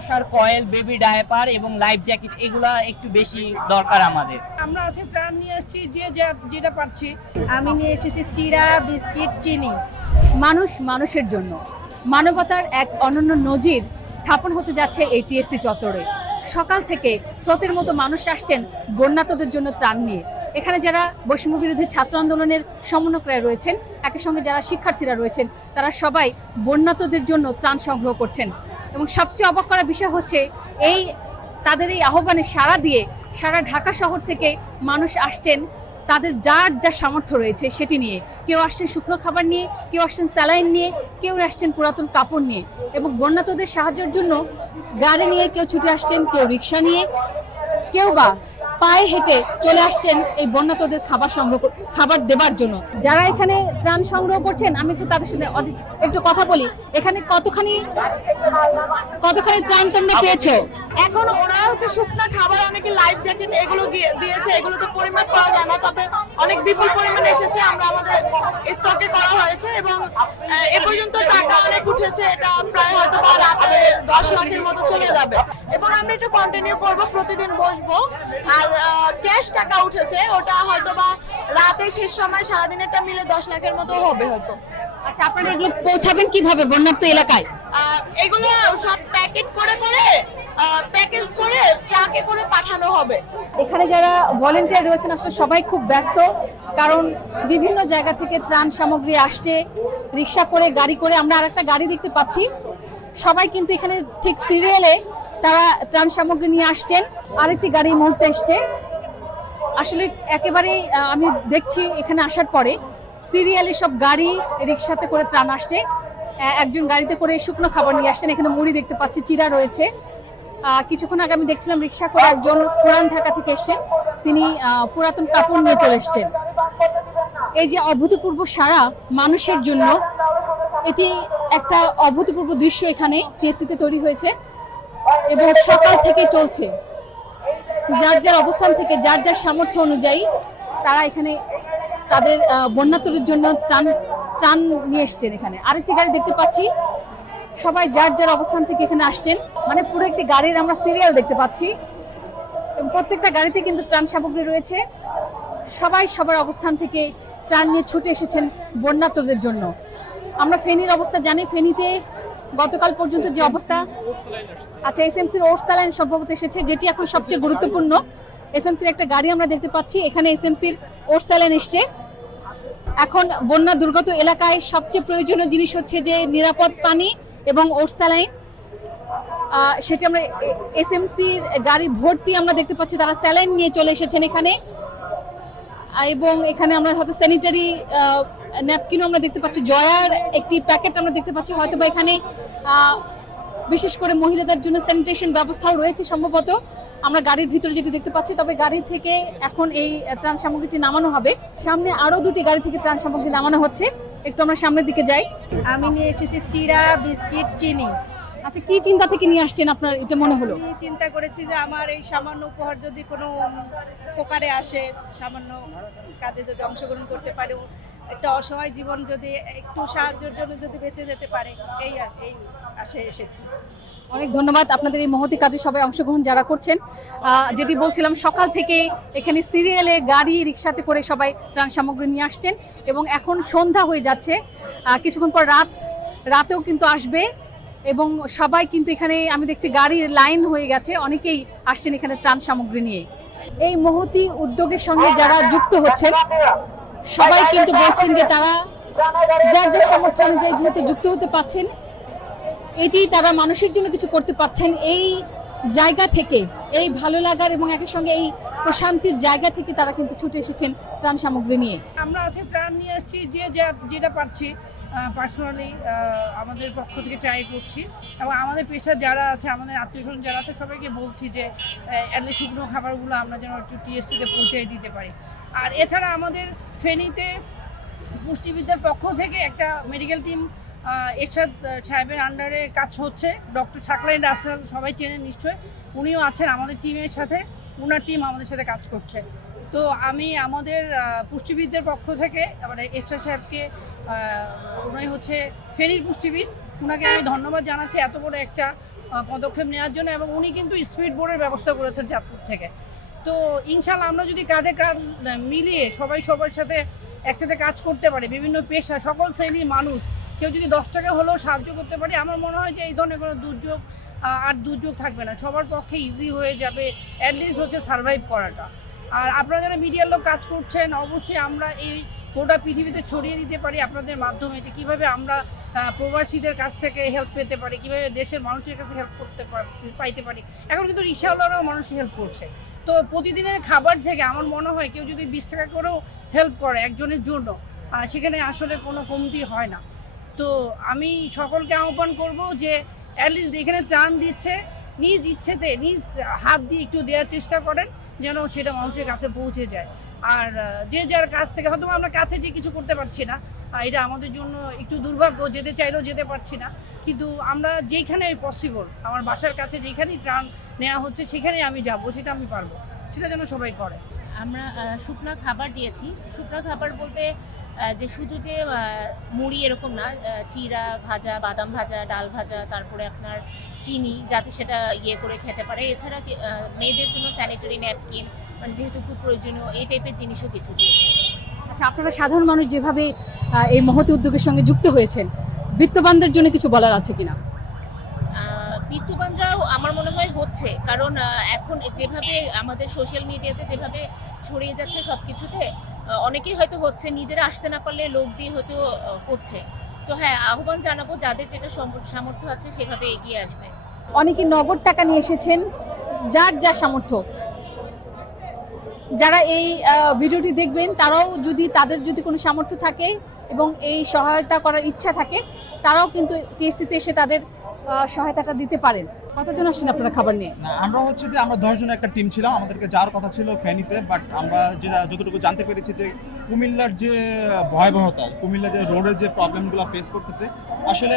মশার coil baby diaper এবং life jacket এগুলা একটু বেশি দরকার আমাদের। আমরা আছে ত্রাণ নিয়ে আসছি যে যা- যেটা পাচ্ছি আমি নিয়ে এসেছি চিরা বিস্কিট চিনি। মানুষ মানুষের জন্য। মানবতার এক অনন্য নজির স্থাপন হতে যাচ্ছে এই টিএসসি চত্বরে। সকাল থেকে স্রোতের মতো মানুষ আসছেন বন্যাতদের জন্য ত্রাণ নিয়ে। এখানে যারা বৈষম্য বিরোধী ছাত্র আন্দোলনের সমন্বয়করা রয়েছেন একই সঙ্গে যারা শিক্ষার্থীরা রয়েছেন তারা সবাই বন্যাতদের জন্য ত্রাণ সংগ্রহ করছেন। এবং সবচেয়ে অবাক করা বিষয় হচ্ছে এই, তাদের এই আহ্বানে সাড়া দিয়ে সারা ঢাকা শহর থেকে মানুষ আসছেন। তাদের যার যা সামর্থ্য রয়েছে সেটি নিয়ে। কেউ আসছেন শুকনো খাবার নিয়ে, কেউ আসছেন স্যালাইন নিয়ে, কেউ আসছেন পুরাতন কাপড় নিয়ে। এবং বন্যাতদের সাহায্যের জন্য গাড়ি নিয়ে কেউ ছুটে আসছেন, কেউ রিক্সা নিয়ে, কেউ বা পায়ে হেঁটে চলে আসছেন এই বন্যাতদের খাবার সংগ্রহ খাবার দেবার জন্য। যারা এখানে ত্রাণ সংগ্রহ করছেন, আমি একটু তাদের সাথে একটু কথা বলি। এখানে কতখানি কতখানি ত্রাণ তোমরা পেয়েছ? এখন ওরা হচ্ছে শুকনা খাবার অনেকে লাইফ জ্যাকেট এগুলো দিয়েছে এগুলো তো পরিমাণ পাওয়া যায় না তবে অনেক বিপুল পরিমাণ এসেছে আমরা আমাদের স্টকে করা হয়েছে এবং এ পর্যন্ত টাকা অনেক উঠেছে এটা প্রায় হয়তো বা রাতে দশ লাখের মতো চলে যাবে। এবং আমরা এটা কন্টিনিউ করব প্রতিদিন বসবো। আর ক্যাশ টাকা উঠেছে ওটা হয়তো বা রাতে শেষ সময় সারাদিন সারাদিনেরটা মিলে দশ লাখের মতো হবে হয়তো। আচ্ছা আপনারা এগুলো পৌঁছাবেন কীভাবে বন্যার্ত এলাকায়? এগুলো সব প্যাকেট করে করে প্যাকেজ করে ট্রাকে করে পাঠানো হবে। এখানে যারা ভলেন্টিয়ার রয়েছেন, আসলে সবাই খুব ব্যস্ত, কারণ বিভিন্ন জায়গা থেকে ত্রাণ সামগ্রী আসছে, রিক্সা করে, গাড়ি করে, আমরা আরেকটা গাড়ি দেখতে পাচ্ছি। সবাই কিন্তু এখানে ঠিক সিরিয়ালে তারা ত্রাণ সামগ্রী নিয়ে আসছেন। আরেকটি গাড়ি মুহূর্তে এসছে। আসলে একেবারেই আমি দেখছি এখানে আসার পরে সিরিয়ালে সব গাড়ি রিক্সাতে করে ত্রাণ আসছে। একজন গাড়িতে করে শুকনো খাবার নিয়ে আসছেন। এখানে মুড়ি দেখতে পাচ্ছি, চিরা রয়েছে। কিছুক্ষণ আগে আমি দেখছিলাম রিক্সা করে একজন পুরান ঢাকা থেকে এসছেন। তিনি পুরাতন কাপড় নিয়ে চলে এসছেন। এই যে অভূতপূর্ব সারা মানুষের জন্য, এটি একটা অভূতপূর্ব দৃশ্য এখানে টিএসসিতে তৈরি হয়েছে এবং সকাল থেকে চলছে। যার যার অবস্থান থেকে, যার যার সামর্থ্য অনুযায়ী তারা এখানে তাদের বন্যাতুরের জন্য ত্রাণ ত্রাণ নিয়ে এসছেন এখানে। আরেকটি গাড়ি দেখতে পাচ্ছি। সবাই যার যার অবস্থান থেকে এখানে আসছেন। মানে পুরো একটি গাড়ির আমরা সিরিয়াল দেখতে পাচ্ছি। এবং প্রত্যেকটা গাড়িতে কিন্তু ত্রাণ সামগ্রী রয়েছে। সবাই সবার অবস্থান থেকে ত্রাণ নিয়ে ছুটে এসেছেন বন্যাতুরদের জন্য। আমরা ফেনীর অবস্থা জানি। ফেনীতে গতকাল পর্যন্ত যে অবস্থা আচ্ছা এসএমসির ওর স্যালাইন সম্ভবত এসেছে যেটি এখন সবচেয়ে গুরুত্বপূর্ণ। এস এসএমসির একটা গাড়ি আমরা দেখতে পাচ্ছি। এখানে এসএমসির ওর স্যালাইন এসছে। এখন বন্যা দুর্গত এলাকায় সবচেয়ে প্রয়োজনীয় জিনিস হচ্ছে যে নিরাপদ পানি এবং ওর স্যালাইন সেটি আমরা এসএমসির গাড়ি ভর্তি আমরা দেখতে পাচ্ছি, তারা স্যালাইন নিয়ে চলে এসেছেন এখানে। এবং এখানে আমরা হয়তো স্যানিটারি ন্যাপকিনও আমরা দেখতে পাচ্ছি। জয়ার একটি প্যাকেট আমরা দেখতে পাচ্ছি। হয়তো বা এখানে বিশেষ করে মহিলাদের জন্য স্যানিটেশন ব্যবস্থাও রয়েছে সম্ভবত। আমরা গাড়ির ভিতরে যেটি দেখতে পাচ্ছি, তবে গাড়ি থেকে এখন এই ত্রাণ সামগ্রীটি নামানো হবে। সামনে আরও দুটি গাড়ি থেকে ত্রাণ সামগ্রী নামানো হচ্ছে। একটু আমরা সামনের দিকে যাই। আমি নিয়ে এসেছি চিরা বিস্কিট চিনি। আচ্ছা কি চিন্তা থেকে নিয়ে আসছেন আপনার? এটা মনে হলো। আমি চিন্তা করেছি যে আমার এই সামান্য উপহার যদি কোনো প্রকারে আসে সামান্য কাজে যদি অংশগ্রহণ করতে পারে একটা অসহায় জীবন যদি একটু সাহায্যের জন্য যদি বেঁচে যেতে পারে এই আর এই আশে এসেছি। অনেক ধন্যবাদ আপনাদের এই মহতি কাজে সবাই অংশগ্রহণ যারা করছেন। যেটি বলছিলাম সকাল থেকে এখানে সিরিয়ালে গাড়ি রিক্সাতে করে সবাই ত্রাণ সামগ্রী নিয়ে আসছেন এবং এখন সন্ধ্যা হয়ে যাচ্ছে। কিছুক্ষণ পর রাত রাতেও কিন্তু আসবে। এবং সবাই কিন্তু এখানে, আমি দেখছি গাড়ির লাইন হয়ে গেছে, অনেকেই আসছেন এখানে ত্রাণ সামগ্রী নিয়ে। এই মহতি উদ্যোগের সঙ্গে যারা যুক্ত হচ্ছেন, সবাই কিন্তু বলছেন যে তারা যার যার সামর্থ্য অনুযায়ী যেহেতু যুক্ত হতে পারছেন, এটি তারা মানুষের জন্য কিছু করতে পারছেন। এই জায়গা থেকে, এই ভালো লাগার এবং একই সঙ্গে এই প্রশান্তির জায়গা থেকে তারা কিন্তু ছুটে এসেছেন ত্রাণ সামগ্রী নিয়ে। আমরা আছে ত্রাণ নিয়ে আসছি, যে যেটা পাচ্ছি পার্সোনালি আমাদের পক্ষ থেকে ট্রাই করছি। এবং আমাদের পেশা যারা আছে, আমাদের আত্মীয় স্বজন যারা আছে, সবাইকে বলছি যে অ্যাটলিস্ট শুকনো খাবারগুলো আমরা যেন একটু টিএসসিতে পৌঁছে দিতে পারি। আর এছাড়া আমাদের ফেনীতে পুষ্টিবিদ্যার পক্ষ থেকে একটা মেডিকেল টিম এরশাদ সাহেবের আন্ডারে কাজ হচ্ছে। ডক্টর ছাকলাইন রাসেল সবাই চেনেন নিশ্চয় উনিও আছেন আমাদের টিমের সাথে। ওনার টিম আমাদের সাথে কাজ করছে। তো আমি আমাদের পুষ্টিবিদদের পক্ষ থেকে মানে এরশাদ সাহেবকে উনি হচ্ছে ফেনীর পুষ্টিবিদ ওনাকে আমি ধন্যবাদ জানাচ্ছি এত বড় একটা পদক্ষেপ নেওয়ার জন্য এবং উনি কিন্তু স্পিড বোর্ডের ব্যবস্থা করেছেন চাঁদপুর থেকে। তো ইনশাল্লাহ আমরা যদি কাঁধে কাঁধ মিলিয়ে সবাই সবার সাথে একসাথে কাজ করতে পারে, বিভিন্ন পেশা, সকল শ্রেণির মানুষ, কেউ যদি দশ টাকা হলেও সাহায্য করতে পারে, আমার মনে হয় যে এই ধরনের কোনো দুর্যোগ আর দুর্যোগ থাকবে না। সবার পক্ষে ইজি হয়ে যাবে অ্যাটলিস্ট হচ্ছে সার্ভাইভ করাটা। আর আপনারা যারা মিডিয়ার লোক কাজ করছেন, অবশ্যই আমরা এই গোটা পৃথিবীতে ছড়িয়ে দিতে পারি আপনাদের মাধ্যমে যে কীভাবে আমরা প্রবাসীদের কাছ থেকে হেল্প পেতে পারি, কীভাবে দেশের মানুষের কাছে হেল্প করতে পাইতে পারি। এখন কিন্তু রিক্সাওয়ালারাও মানুষ হেল্প করছে। তো প্রতিদিনের খাবার থেকে আমার মনে হয় কেউ যদি বিশ টাকা করেও হেল্প করে একজনের জন্য সেখানে আসলে কোনো কমতি হয় না। তো আমি সকলকে আহ্বান করব যে অ্যাটলিস্ট এখানে ত্রাণ দিচ্ছে, নিজ ইচ্ছেতে, নিজ হাত দিয়ে একটু দেওয়ার চেষ্টা করেন। যেন সেটা মানুষের কাছে পৌঁছে যায়। আর যে যার কাছ থেকে হয়তো আমরা কাছে যে কিছু করতে পারছি না এটা আমাদের জন্য একটু দুর্ভাগ্য, যেতে চাইলেও যেতে পারছি না। কিন্তু আমরা যেখানে পসিবল আমার বাসার কাছে যেখানেই ত্রাণ নেওয়া হচ্ছে, সেখানেই আমি যাব, সেটা আমি পারব। সেটা যেন সবাই করে। আমরা শুকনো খাবার দিয়েছি। শুকনো খাবার বলতে যে শুধু যে মুড়ি এরকম না চিরা ভাজা, বাদাম ভাজা, ডাল ভাজা, তারপরে আপনার চিনি, যাতে সেটা ইয়ে করে খেতে পারে। এছাড়া মেয়েদের জন্য স্যানিটারি ন্যাপকিন মানে যেহেতু খুব প্রয়োজনীয়, এই টাইপের জিনিসও কিছু দিয়েছি। আচ্ছা আপনারা সাধারণ মানুষ যেভাবে এই মহতি উদ্যোগের সঙ্গে যুক্ত হয়েছেন, বিত্তবানদের জন্য কিছু বলার আছে কিনা? হয় হচ্ছে। কারণ এখন যেভাবে আমাদের সোশ্যাল মিডিয়াতে যেভাবে ছড়িয়ে যাচ্ছে সব কিছুতে অনেকেই হয়তো হচ্ছে নিজেরা আসতে না পারলে লোক দিয়ে হয়তো করছে। তো হ্যাঁ আহ্বান জানাব যাদের যেটা সামর্থ্য আছে সেভাবে এগিয়ে আসবে। অনেকে নগদ টাকা নিয়ে এসেছেন, যার যা সামর্থ্য। যারা এই ভিডিওটি দেখবেন, তারাও যদি, তাদের যদি কোনো সামর্থ্য থাকে এবং এই সহায়তা করার ইচ্ছা থাকে, তারাও কিন্তু টিএসসিতে এসে তাদের সহায়তাটা দিতে পারেন। কতজন আসছেন আপনারা খাবার নিয়ে? না, আমরা হচ্ছে যে আমরা একটা টিম ছিলাম, আমাদেরকে যাওয়ার কথা ছিল ফ্যানিতে বাট আমরা যেটা যতটুকু জানতে পেরেছি যে কুমিল্লার যে ভয়াবহতা কুমিল্লা যে রোডের যে প্রবলেমগুলো ফেস করতেছে, আসলে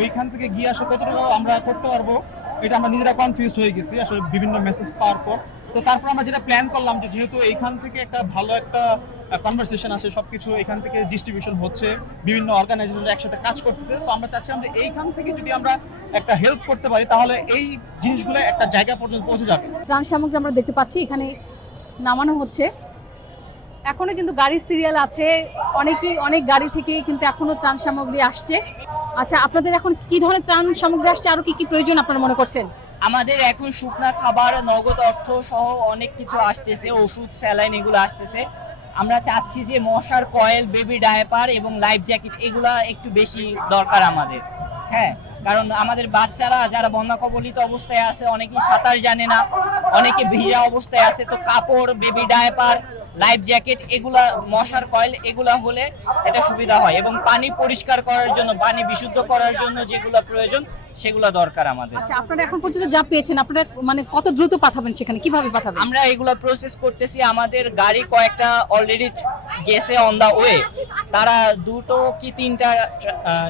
ওইখান থেকে গিয়ে আসলে কতটুকু আমরা করতে পারব, এটা আমরা নিজেরা কনফিউজ হয়ে গেছি। আসলে বিভিন্ন মেসেজ পাওয়ার পর তো তারপর আমরা যেটা প্ল্যান করলাম যে যেহেতু এইখান থেকে একটা ভালো একটা কনভারসেশন আসে, সবকিছু এখান থেকে ডিস্ট্রিবিউশন হচ্ছে, বিভিন্ন অর্গানাইজেশন একসাথে কাজ করতেছে সো আমরা চাচ্ছিলাম যে এইখান থেকে যদি আমরা একটা হেল্প করতে পারি, তাহলে এই জিনিসগুলো একটা জায়গা পর্যন্ত পৌঁছে যাবে। ত্রাণ সামগ্রী আমরা দেখতে পাচ্ছি, এখানে নামানো হচ্ছে। এখনও কিন্তু গাড়ির সিরিয়াল আছে, অনেকেই, অনেক গাড়ি থেকে কিন্তু এখনও ত্রাণ সামগ্রী আসছে। আচ্ছা আপনাদের এখন কি ধরনের ত্রাণ সামগ্রী আসছে, আরও কি কি প্রয়োজন আপনারা মনে করছেন? আমাদের এখন শুকনা খাবার, নগদ অর্থ সহ অনেক কিছু আসতেছে, ওষুধ, স্যালাইন এগুলো আসতেছে। আমরা চাচ্ছি যে মশার কয়েল, বেবি ডায়াপার এবং লাইফ জ্যাকেট এগুলা একটু বেশি দরকার আমাদের। হ্যাঁ কারণ আমাদের বাচ্চারা যারা বন্যা কবলিত অবস্থায় আছে, অনেকেই সাঁতার জানে না, অনেকে ভিজা অবস্থায় আছে, তো কাপড়, বেবি ডায়াপার লাইফ জ্যাকেট এগুলা মশার কয়েল এগুলা হলে এটা সুবিধা হয়। এবং পানি পরিষ্কার করার জন্য পানি বিশুদ্ধ করার জন্য যেগুলো প্রয়োজন সেগুলো দরকার আমাদের। আচ্ছা আপনারা এখন পর্যন্ত যা পেয়েছেন আপনারা মানে কত দ্রুত পাঠাবেন সেখানে? কীভাবে পাঠাবেন? আমরা এগুলো প্রসেস করতেছি আমাদের গাড়ি কয়েকটা অলরেডি গেছে অন দা ওয়ে তারা দুটো কি তিনটা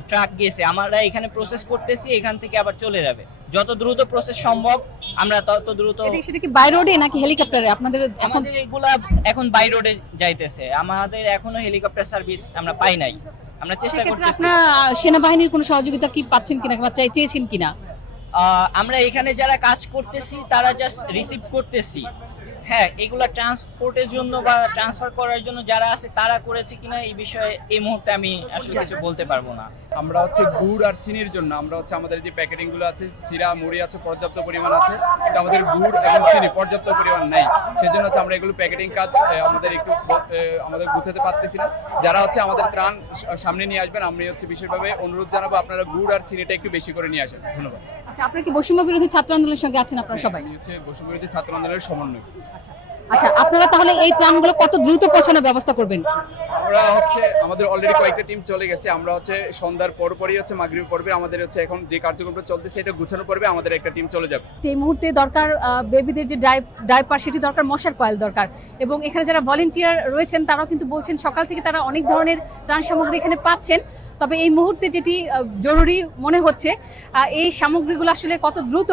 ট্রাক গেছে। আমরা এখানে প্রসেস করতেছি এখান থেকে আবার চলে যাবে। যত দ্রুত প্রসেস সম্ভব আমরা তত দ্রুত কি- সেটা কি বাই রোডে নাকি হেলিকপ্টারে আপনাদের এখন আমাদের এগুলা এখন বাই রোডে যাইতেছে। আমাদের এখনও হেলিকপ্টার সার্ভিস আমরা পাই নাই। আমরা চেষ্টা করতেছি। আপনারা সেনাবাহিনীর কোনো সহযোগিতা কি পাচ্ছেন কিনা বা চাই- চেয়েছেন কিনা? আহ, আমরা এখানে যারা কাজ করতেছি তারা জাস্ট রিসিভ করতেছি। হ্যাঁ এগুলা ট্রান্সপোর্টের জন্য বা ট্রান্সফার করার জন্য যারা আছে, তারা করেছে কিনা এই বিষয়ে এই মুহূর্তে আমি আসলে কিছু বলতে পারব না। আমরা হচ্ছে গুড় আর চিনির জন্য, আমরা হচ্ছে আমাদের যে প্যাকেটিংগুলো আছে, চিরা, মুড়ি আছে, পর্যাপ্ত পরিমাণ আছে আমাদের গুড় এবং চিনি পর্যাপ্ত পরিমাণ নেই। সেজন্য হচ্ছে আমরা এগুলো প্যাকেটিং কাজ আমাদের একটু আমাদের গুছাতে পারতেছি না। যারা হচ্ছে আমাদের ত্রাণ সামনে নিয়ে আসবেন, আমি হচ্ছে বিশেষভাবে অনুরোধ জানাব, আপনারা গুড় আর চিনিটা একটু বেশি করে নিয়ে আসেন। ধন্যবাদ। আচ্ছা আপনারা কি বৈষম্য বিরোধী ছাত্র আন্দোলনের সঙ্গে আছেন আপনারা সবাই? আমি হচ্ছে বিরোধী ছাত্র আন্দোলনের সমন্বয়। আচ্ছা আপনারা তাহলে এই ত্রাণগুলো কত দ্রুত পৌঁছানোর ব্যবস্থা করবেন? আমরা হচ্ছে আমাদের অলরেডি কয়েকটা টিম চলে গেছে, আমরা হচ্ছে সন্ধ্যার পরপরই হচ্ছে মাগরিব পর্বে আমাদের হচ্ছে এখন যে কার্যক্রমটা চলতেছে এটা গুছানো পর্বে আমাদের একটা টিম চলে যাবে। এই মুহূর্তে দরকার বেবিদের যে ডাইপার সেটি দরকার, মশার কয়েল দরকার। এবং এখানে যারা ভলেন্টিয়ার রয়েছেন, তারাও কিন্তু বলছেন সকাল থেকে তারা অনেক ধরনের ত্রাণ সামগ্রী এখানে পাচ্ছেন। তবে এই মুহূর্তে যেটি জরুরি মনে হচ্ছে এই সামগ্রীগুলো আসলে কত দ্রুত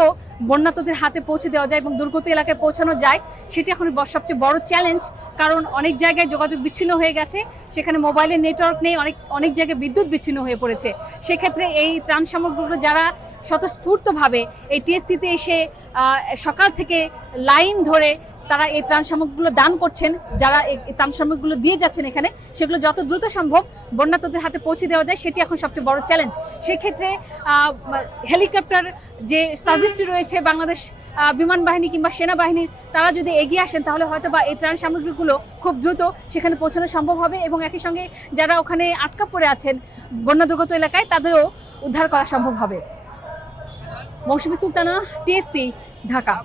বন্যাতদের হাতে পৌঁছে দেওয়া যায় এবং দুর্গত এলাকায় পৌঁছানো যায়, সেটি এখন সবচেয়ে বড় চ্যালেঞ্জ কারণ অনেক জায়গায় যোগাযোগ বিচ্ছিন্ন হয়ে গেছে সেখানে মোবাইলের নেটওয়ার্ক নেই, অনেক অনেক জায়গায় বিদ্যুৎ বিচ্ছিন্ন হয়ে পড়েছে। সেক্ষেত্রে এই ত্রাণ সামগ্রীগুলো যারা স্বতঃস্ফূর্তভাবে এই টিএসসিতে এসে সকাল থেকে লাইন ধরে তারা এই ত্রাণ সামগ্রীগুলো দান করছেন, যারা এই ত্রাণ সামগ্রীগুলো দিয়ে যাচ্ছেন এখানে, সেগুলো যত দ্রুত সম্ভব বন্যাতদের হাতে পৌঁছে দেওয়া যায়, সেটি এখন সবচেয়ে বড় চ্যালেঞ্জ সেক্ষেত্রে হেলিকপ্টার যে সার্ভিসটি রয়েছে বাংলাদেশ বিমান বাহিনী কিংবা সেনাবাহিনীর, তারা যদি এগিয়ে আসেন, তাহলে হয়তো বা এই ত্রাণ সামগ্রীগুলো খুব দ্রুত সেখানে পৌঁছানো সম্ভব হবে এবং একই সঙ্গে যারা ওখানে আটকা পড়ে আছেন বন্যা দুর্গত এলাকায়, তাদেরও উদ্ধার করা সম্ভব হবে। মৌসুমী সুলতানা টিএসসি ঢাকা।